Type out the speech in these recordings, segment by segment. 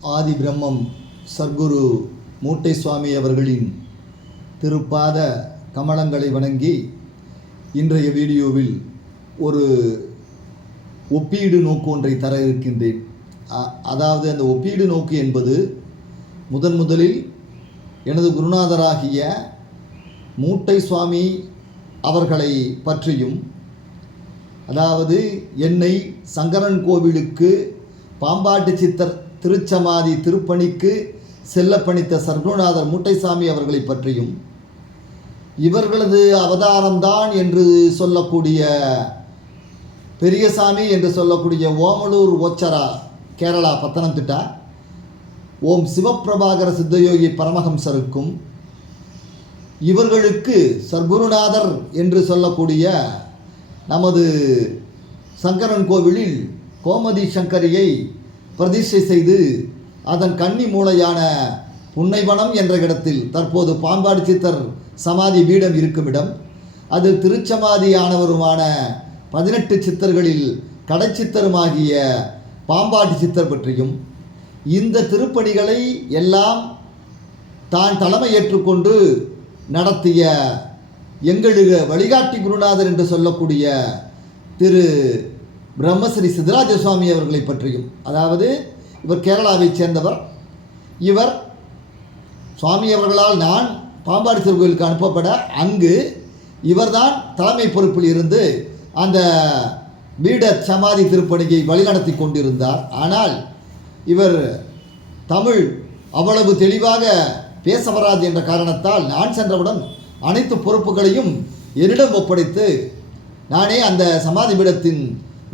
ஆதி பிரம்மம் சர்க்குரு மூட்டை சுவாமி அவர்களின் திருப்பாத கமலங்களை வணங்கி இன்றைய வீடியோவில் ஒரு ஒப்பீடு நோக்கு ஒன்றை தர இருக்கின்றேன். அதாவது அந்த ஒப்பீடு நோக்கு என்பது முதன் முதலில் எனது குருநாதராகிய மூட்டை சுவாமி அவர்களை பற்றியும் அதாவது என்னை சங்கரன் கோவிலுக்கு பாம்பாட்டு சித்தர் திருச்சமாதி திருப்பணிக்கு செல்ல பணித்த சர்க்குருநாதர் மூட்டைசாமி அவர்களை பற்றியும் இவர்களது அவதாரம்தான் என்று சொல்லக்கூடிய பெரியசாமி என்று சொல்லக்கூடிய ஓமலூர் ஓச்சரா கேரளா பத்தனம்திட்டா ஓம் சிவப்பிரபாகர சித்தயோகி பரமஹம்சருக்கும் இவர்களுக்கு சர்க்குருநாதர் என்று சொல்லக்கூடிய நமது சங்கரன் கோவிலில் கோமதி சங்கரியை பிரதிஷ்டை செய்து அதன் கன்னி மூலையான புன்னைவனம் என்ற இடத்தில் தற்போது பாம்பாடு சித்தர் சமாதி பீடம் இருக்கும் இடம். அது திருச்சமாதியானவருமான பதினெட்டு சித்தர்களில் கடைச்சித்தருமாகிய பாம்பாட்டு சித்தர் பற்றியும் இந்த திருப்பணிகளை எல்லாம் தான் தலைமை ஏற்றுக்கொண்டு நடத்திய எங்களுக்கு வழிகாட்டி குருநாதர் என்று சொல்லக்கூடிய திரு பிரம்மஸ்ரீ சித்ராஜ சுவாமி அவர்களை பற்றியும். அதாவது இவர் கேரளாவைச் சேர்ந்தவர். இவர் சுவாமி அவர்களால் நான் பாம்பாடி கோயிலுக்கு அனுப்பப்பட அங்கு இவர்தான் தலைமை பொறுப்பில் இருந்து அந்த பீட சமாதி திருப்பணியை வழிநடத்தி கொண்டிருந்தார். ஆனால் இவர் தமிழ் அவ்வளவு தெளிவாக பேச வராது என்ற காரணத்தால் நான் சென்றவுடன் அனைத்து பொறுப்புகளையும் என்னிடம் ஒப்படைத்து நானே அந்த சமாதி பீடத்தின்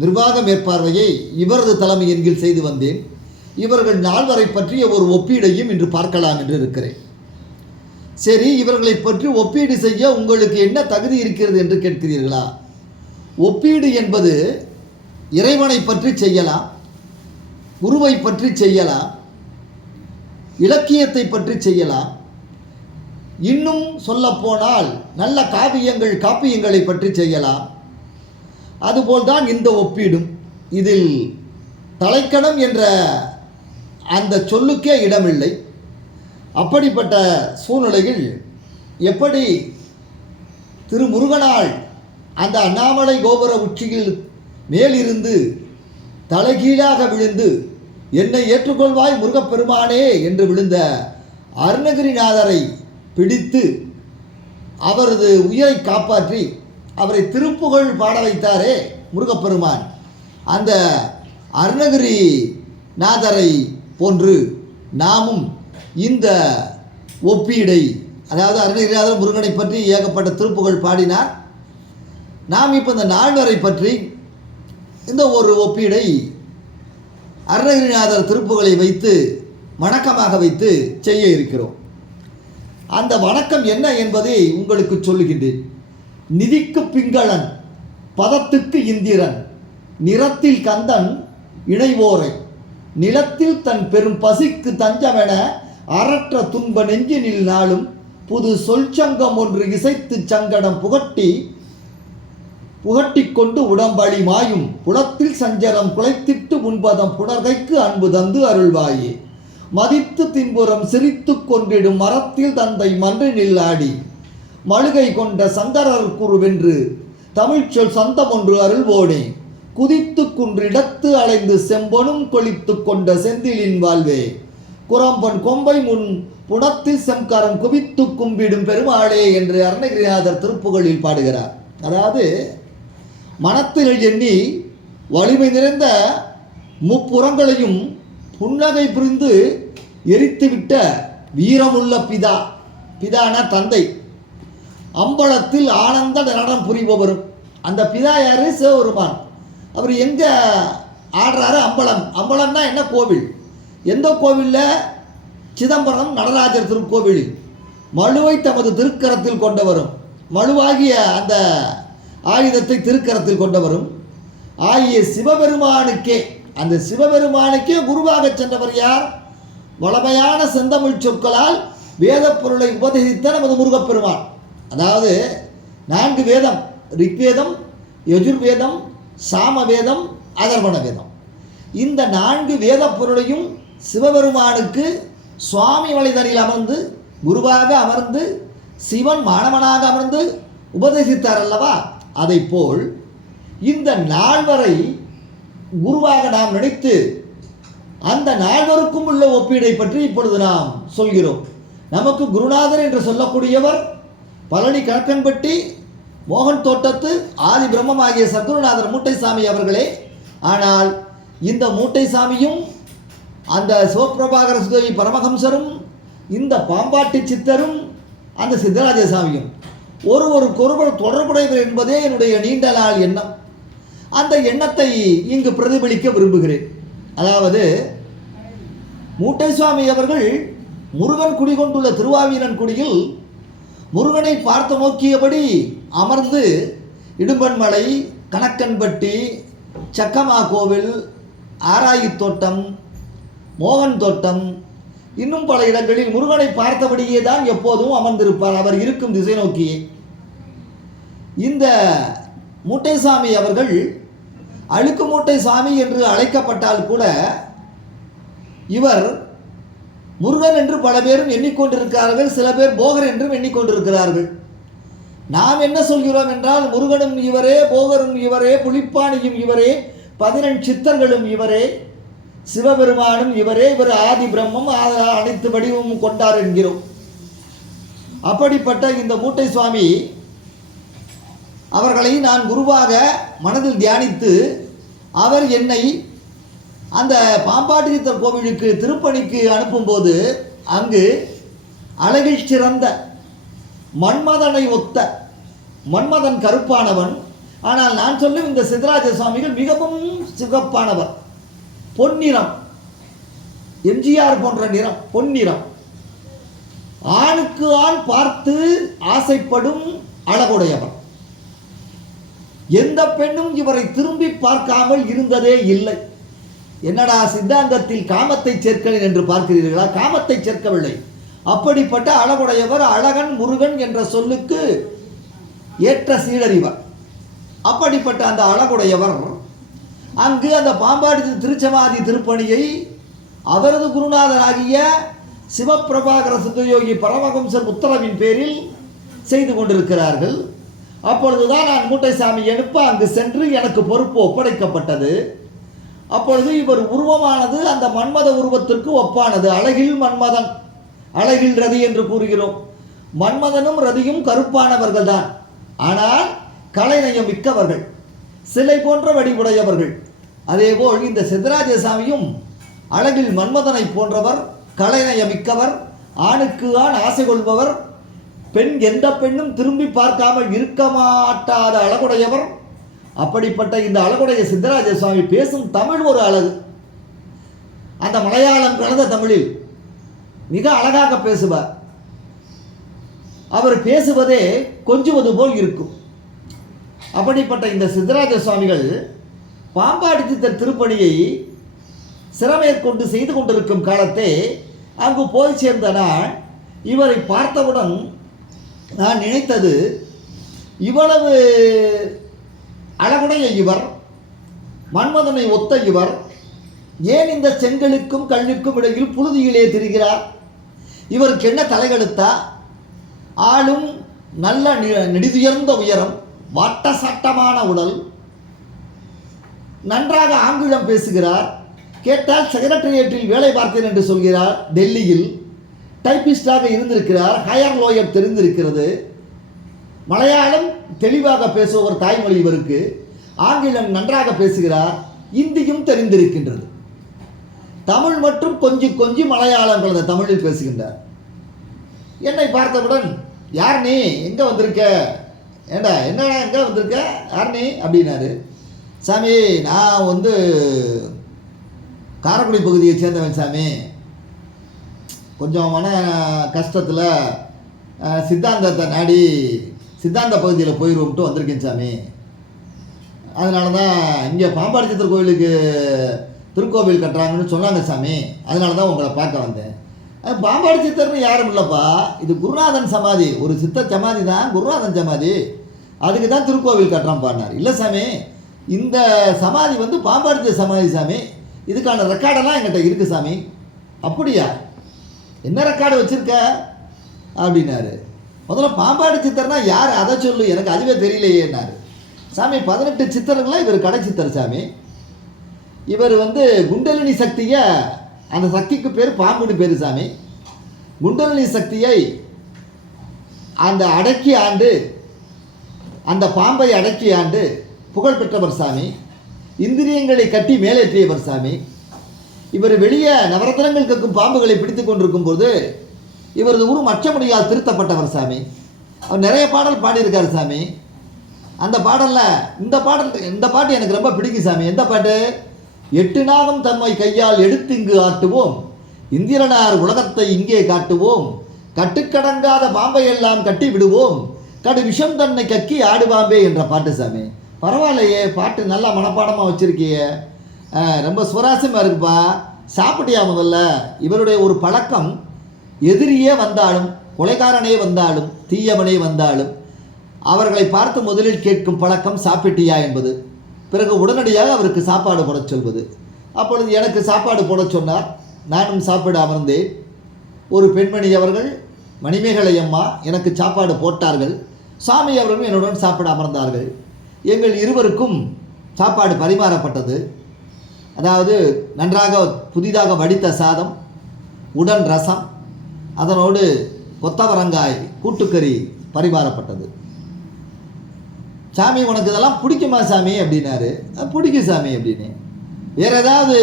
நிர்வாக மேற்பார்வையை இவரது தலைமையின் கீழ் செய்து வந்தேன். இவர்கள் நால்வரை பற்றிய ஒரு ஒப்பீடையும் இன்று பார்க்கலாம் என்று இருக்கிறேன். சரி இவர்களை பற்றி ஒப்பீடு செய்ய உங்களுக்கு என்ன தகுதி இருக்கிறது என்று கேட்கிறீர்களா? ஒப்பீடு என்பது இறைவனை பற்றி செய்யலாம் குருவை பற்றி செய்யலாம் இலக்கியத்தை பற்றி செய்யலாம். இன்னும் சொல்லப்போனால் நல்ல காவியங்கள் காப்பியங்களை பற்றி செய்யலாம். அதுபோல்தான் இந்த ஒப்பீடும். இதில் தலைக்கணம் என்ற அந்த சொல்லுக்கே இடமில்லை. அப்படிப்பட்ட சூழ்நிலையில் எப்படி திருமுருகனால் அந்த அண்ணாமலை கோபுர உச்சியில் மேலிருந்து தலைகீழாக விழுந்து என்னை ஏற்றுக்கொள்வாய் முருகப்பெருமானே என்று விழுந்த அருணகிரிநாதரை பிடித்து அவரது உயிரை காப்பாற்றி அவரை திருப்புகழ் பாட வைத்தாரே முருகப்பெருமான். அந்த அருணகிரி நாதரை போன்று நாமும் இந்த ஒப்பீடை அதாவது அருணகிரிநாதர் முருகனை பற்றி ஏகப்பட்ட திருப்புகழ் பாடினார். நாம் இப்போ இந்த நால்வரை பற்றி இந்த ஒரு ஒப்பீடை அருணகிரிநாதர் திருப்புகளை வைத்து வணக்கமாக வைத்து செய்ய இருக்கிறோம். அந்த வணக்கம் என்ன என்பதை உங்களுக்கு சொல்லுகின்றேன். நிதிக்கு பிங்களன் பதத்துக்கு இந்திரன் நிறத்தில் கந்தன் இணைவோரை நிலத்தில் தன் பெரும் பசிக்கு தஞ்சமென அறற்ற துன்ப நெஞ்சினில் நாளும் புது சொல் சங்கம் ஒன்று இசைத்து சங்கடம் புகட்டி புகட்டிக் கொண்டு உடம்பழி மாயும் புலத்தில் சஞ்சலம் குலைத்திட்டு உண்பதம் புணர்கைக்கு அன்பு தந்து அருள்வாயே. மதித்து தின்புறம் சிரித்துக் கொண்டிடும் மரத்தில் தந்தை மன்று நில்லாடி மழுகை கொண்ட சங்கரர் குருவென்று தமிழ்ச்சொல் சந்தம் ஒன்று அருள்வோனே. குதித்து குன்றிடத்து அலைந்து செம்பனும் கொளித்து கொண்ட செந்திலின் வாழ்வே. குரம்பன் கொம்பை முன் புனத்தில் செம்காரம் குவித்து கும்பிடும் பெருமாளே என்று அருணகிரிநாதர் திருப்புகளில் பாடுகிறார். அதாவது மனத்தில் எண்ணி வலிமை நிறைந்த முப்புறங்களையும் புன்னகை புரிந்து எரித்துவிட்ட வீரமுள்ள பிதா. பிதான தந்தை. அம்பலத்தில் ஆனந்த நடனம் புரிபவரும். அந்த பிதா யார்? சிவபெருமான். அவர் எங்கே ஆடுறாரு? அம்பலம். அம்பலம்னா என்ன? கோவில். எந்த கோவிலில்? சிதம்பரம் நடராஜர் திருக்கோவில். மழுவை தமது திருக்கரத்தில் கொண்டவரும். மழுவாகிய அந்த ஆயுதத்தை திருக்கரத்தில் கொண்டவரும். ஆகிய சிவபெருமானுக்கே அந்த சிவபெருமானுக்கே குருவாக சென்றவர் யார்? வளமையான செந்தமிழ் சொற்களால் வேத பொருளை உபதேசித்த நமது முருகப்பெருமான். அதாவது நான்கு வேதம் ரிக்வேதம் யஜுர்வேதம் சாமவேதம் அதர்வண வேதம் இந்த நான்கு வேத பொருளையும் சிவபெருமானுக்கு சுவாமி வழிதனில் அமர்ந்து குருவாக அமர்ந்து சிவன் மாணவனாக அமர்ந்து உபதேசித்தார் அல்லவா? அதைப் போல் இந்த நால்வரை குருவாக நாம் நினைத்து அந்த நால்வருக்கும் உள்ள ஒப்பீடை பற்றி இப்பொழுது நாம் சொல்கிறோம். நமக்கு குருநாதர் என்று சொல்லக்கூடியவர் பழனி கணக்கன்பட்டி மோகன் தோட்டத்து ஆதி பிரம்மமாகிய சத்குருநாதர் மூட்டைசாமி அவர்களே ஆனால் இந்த மூட்டைசாமியும் அந்த சிவபிரபாகர சுதவி பரமஹம்சரும் இந்த பாம்பாட்டி சித்தரும் அந்த சித்தராஜ சாமியும் ஒருவருக்கொருவர் தொடர்புடையவர் என்பதே என்னுடைய நீண்ட நாள் எண்ணம். அந்த எண்ணத்தை இங்கு பிரதிபலிக்க விரும்புகிறேன். அதாவது மூட்டை சுவாமி அவர்கள் முருகன் குடிகொண்டுள்ள திருவாவீரன் குடியில் முருகனை பார்த்து நோக்கியபடி அமர்ந்து இடும்பன்மலை கணக்கன்பட்டி சக்கமா கோவில் ஆராயித்தோட்டம் மோகன் தோட்டம் இன்னும் பல இடங்களில் முருகனை பார்த்தபடியே தான் எப்போதும் அமர்ந்திருப்பார். அவர் இருக்கும் திசை நோக்கி. இந்த மூட்டைசாமி அவர்கள் அழுக்கு மூட்டை சாமி என்று அழைக்கப்பட்டால் கூட இவர் முருகன் என்று பல பேரும் எண்ணிக்கொண்டிருக்கிறார்கள் சில பேர் போகர் என்றும் எண்ணிக்கொண்டிருக்கிறார்கள். நாம் என்ன சொல்கிறோம் என்றால் முருகனும் இவரே போகரும் இவரே புலிப்பாணியும் இவரே பதினெண் சித்தர்களும் இவரே சிவபெருமானும் இவரே இவர் ஆதி பிரம்மம் அனைத்து வடிவமும் கொண்டார் என்கிறோம். அப்படிப்பட்ட இந்த மூட்டை சுவாமி அவர்களை நான் குருவாக மனதில் தியானித்து அவர் என்னை அந்த பாம்பாட்டித்தர் கோவிலுக்கு திருப்பணிக்கு அனுப்பும்போது அங்கு அழகில் சிறந்த மன்மதனை ஒத்த மன்மதன் கருப்பானவன். ஆனால் நான் சொல்லும் இந்த சித்தராஜ சுவாமிகள் மிகவும் சிவப்பானவர். பொன்னிறம். எம்ஜிஆர் போன்ற நிறம் பொன்னிறம். ஆணுக்கு ஆண் பார்த்து ஆசைப்படும் அழகுடையவர் எந்த பெண்ணும் இவரை திரும்பி பார்க்காமல் இருந்ததே இல்லை. என்னடா சித்தாந்தத்தில் காமத்தை சேர்க்கிறேன் என்று பார்க்கிறீர்களா? காமத்தை சேர்க்கவில்லை. அப்படிப்பட்ட அழகுடையவர் அழகன் முருகன் என்ற சொல்லுக்கு ஏற்ற சீடறிவர் அப்படிப்பட்ட அந்த அழகுடையவர் அங்கு அந்த பாம்பாடி திருச்சமாதி திருப்பணியை அவரது குருநாதராகிய சிவபிரபாகர சித்தயோகி பரமஹம்சர் உத்தரவின் பேரில் செய்து கொண்டிருக்கிறார்கள். அப்பொழுதுதான் நான் மூட்டைசாமி எழுப்ப அங்கு சென்று எனக்கு பொறுப்பு ஒப்படைக்கப்பட்டது. அப்பொழுது இவர் உருவமானது அந்த மன்மத உருவத்திற்கு ஒப்பானது. அழகில் மன்மதன். அழகில் ரதி என்று கூறுகிறோம். மன்மதனும் ரதியும் கருப்பானவர்கள் தான் ஆனால் கலைநயம் மிக்கவர்கள். சிலை போன்ற வடிவுடையவர்கள். அதேபோல் இந்த சித்தராஜ சாமியும் அழகில் மன்மதனை போன்றவர் கலைநயமிக்கவர் ஆணுக்கு ஆண் ஆசை கொள்பவர் பெண் எந்த பெண்ணும் திரும்பி பார்க்காமல் இருக்க மாட்டாத அழகுடையவர் அப்படிப்பட்ட இந்த அழகுடைய சித்தராஜ சுவாமி பேசும் தமிழ் ஒரு அழகு. அந்த மலையாளம் கலந்த தமிழில் மிக அழகாக பேசுவார். அவர் பேசுவதே கொஞ்சுவது போல் இருக்கும். அப்படிப்பட்ட இந்த சித்தராஜ சுவாமிகள் பாம்பாடி சித்தர் திருப்பணியை சிறமேற்கொண்டு செய்து கொண்டிருக்கும் காலத்தை அங்கு போய் சேர்ந்த நான் இவரை பார்த்தவுடன் நான் நினைத்தது இவ்வளவு அழகுடைய இவர் மன்மதனை ஒத்த இவர் ஏன் இந்த செங்கலுக்கும் கல்லுக்கும் இடையில் புழுதியிலே திரிகிறார்? இவருக்கு என்ன தலைகெடுத்தா ஆளும் நல்ல நி- நெடிதுயர்ந்த உயரம் வாட்ட சட்டமான உடல் நன்றாக ஆங்கிலம் பேசுகிறார் கேட்டால் செக்ரட்டரியேட்டில் வேலை பார்த்தேன் என்று சொல்கிறார் டெல்லியில் டைப்பிஸ்டாக இருந்திருக்கிறார் ஹையர் லோயர் தெரிந்திருக்கிறது. மலையாளம் தெளிவாக பேசுபவர் தாய்மொழி இவருக்கு. ஆங்கிலம் நன்றாக பேசுகிறார். இந்தியும் தெரிந்திருக்கின்றது. தமிழ் மட்டும் கொஞ்சி கொஞ்சம் மலையாளம் கலந்த தமிழில் பேசுகின்றார். என்னை பார்த்தவுடன் யார் நீ எங்கே வந்திருக்க? ஏண்டா என்னடா எங்கே வந்திருக்க? யார் நீ அப்படின்னாரு. சாமி நான் வந்து காரைக்குடி பகுதியை சேர்ந்தவன் சாமி. கொஞ்சம் மன கஷ்டத்தில் சித்தாந்தத்தை நாடி சித்தாந்த பகுதியில் போயிடுவோம்ட்டு வந்திருக்கேன் சாமி. அதனால தான் இங்கே பாம்பாடி சித்தர் கோயிலுக்கு திருக்கோவில் கட்டுறாங்கன்னு சொன்னாங்க சாமி. அதனால தான் உங்களை பார்க்க வந்தேன். பாம்பாடி சித்தர்னு யாரும் இல்லைப்பா. இது குருநாதன் சமாதி. ஒரு சித்த சமாதி தான் குருநாதன் சமாதி. அதுக்கு தான் திருக்கோவில் கட்டுறான் இல்லை சாமி இந்த சமாதி வந்து பாம்பாடித்த சமாதி சாமி. இதுக்கான ரெக்கார்டெல்லாம் எங்கிட்ட இருக்குது சாமி. அப்படியா? என்ன ரெக்கார்டு வச்சுருக்க? அப்படின்னாரு. முதல்ல பாம்பாடு சித்தர்னா யார்? அதை சொல்லு. எனக்கு அதுவே தெரியலையேன்னாரு. சாமி பதினெட்டு சித்தர்களா இவர் கடை சித்தர் சாமி. இவர் வந்து குண்டலினி சக்தியை அந்த சக்திக்கு பேர் பாம்புன்னு பேர் சாமி. குண்டலினி சக்தியை அந்த அடக்கி ஆண்டு அந்த பாம்பை அடக்கி ஆண்டு புகழ் பெற்றவர் சாமி. இந்திரியங்களை கட்டி மேலேற்றியவர் சாமி. இவர் வெளியே நவரத்னங்கள் கக்கும் பாம்புகளை பிடித்து கொண்டிருக்கும் போது இவரது உருவம் அச்சமுடியால் திருத்தப்பட்டவர் சாமி. அவர் நிறைய பாடல் பாடியிருக்கார் சாமி. அந்த பாடலில் இந்த பாடல் இந்த பாட்டு எனக்கு ரொம்ப பிடிக்கும் சாமி. எந்த பாட்டு? எட்டு நாகம் தம்மை கையால் எடுத்து இங்கு ஆட்டுவோம். இந்திரனார் உலகத்தை இங்கே காட்டுவோம். கட்டுக்கடங்காத பாம்பை எல்லாம் கட்டி விடுவோம். கடு விஷம் தன்னை கக்கி ஆடுவாம்பே என்ற பாட்டு சாமி. பரவாயில்லையே பாட்டு நல்லா மனப்பாடமாக வச்சுருக்கியே. ரொம்ப சுவராசியமாக இருக்குப்பா. சாப்பிட்டியா முதல்ல? இவருடைய ஒரு பழக்கம் எதிரியே வந்தாலும் கொலைகாரனே வந்தாலும் தீயவனே வந்தாலும் அவர்களை பார்த்து முதலில் கேட்கும் பழக்கம் சாப்பிட்டியா என்பது பிறகு உடனடியாக அவருக்கு சாப்பாடு போடச் சொல்வது. அப்பொழுது எனக்கு சாப்பாடு போடச் சொன்னார் நானும் சாப்பிட அமர்ந்தேன். ஒரு பெண்மணி அவர்கள் மணிமேகலை அம்மா எனக்கு சாப்பாடு போட்டார்கள். சாமி அவர்களும் என்னுடன் சாப்பிட அமர்ந்தார்கள். எங்கள் இருவருக்கும் சாப்பாடு பரிமாறப்பட்டது. அதாவது நன்றாக புதிதாக வடித்த சாதம் உடன் ரசம் அதனோடு கொத்தவரங்காய் கூட்டுக்கறி பரிமாறப்பட்டது. சாமி உனக்கு இதெல்லாம் பிடிக்குமா சாமி? அப்படின்னாரு. பிடிக்கும் சாமி அப்படின்னு. வேற ஏதாவது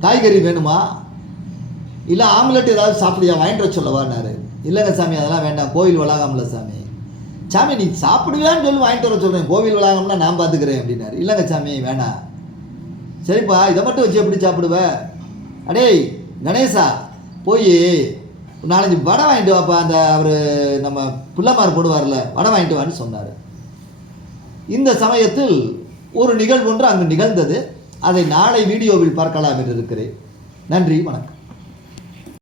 காய்கறி வேணுமா? இல்லை ஆம்லெட் ஏதாவது சாப்பிடியா வாங்கிட்டு வர சொல்லவான்னாரு. இல்லைங்க சாமி அதெல்லாம் வேண்டாம். கோவில் வளாகம்ல சாமி. சாமி நீ சாப்பிடுவியான்னு சொல்லி வாங்கிட்டு வர சொல்கிறேன் கோவில் வளாகம்னா நான் பார்த்துக்கிறேன் அப்படின்னாரு. இல்லைங்க சாமி வேணாம். சரிப்பா இதை மட்டும் வச்சு எப்படி சாப்பிடுவ? அடேய் கணேசா போய் நாலஞ்சு வடை வாங்கிட்டு வாப்பா அந்த அவர் நம்ம பிள்ளைமார் போடுவார்ல வடை வாங்கிட்டு வான்னு சொன்னார். இந்த சமயத்தில் ஒரு நிகழ்வு ஒன்று அங்கு நிகழ்ந்தது. அதை நாளை வீடியோவில் பார்க்கலாம் என்று இருக்கிறேன். நன்றி வணக்கம்.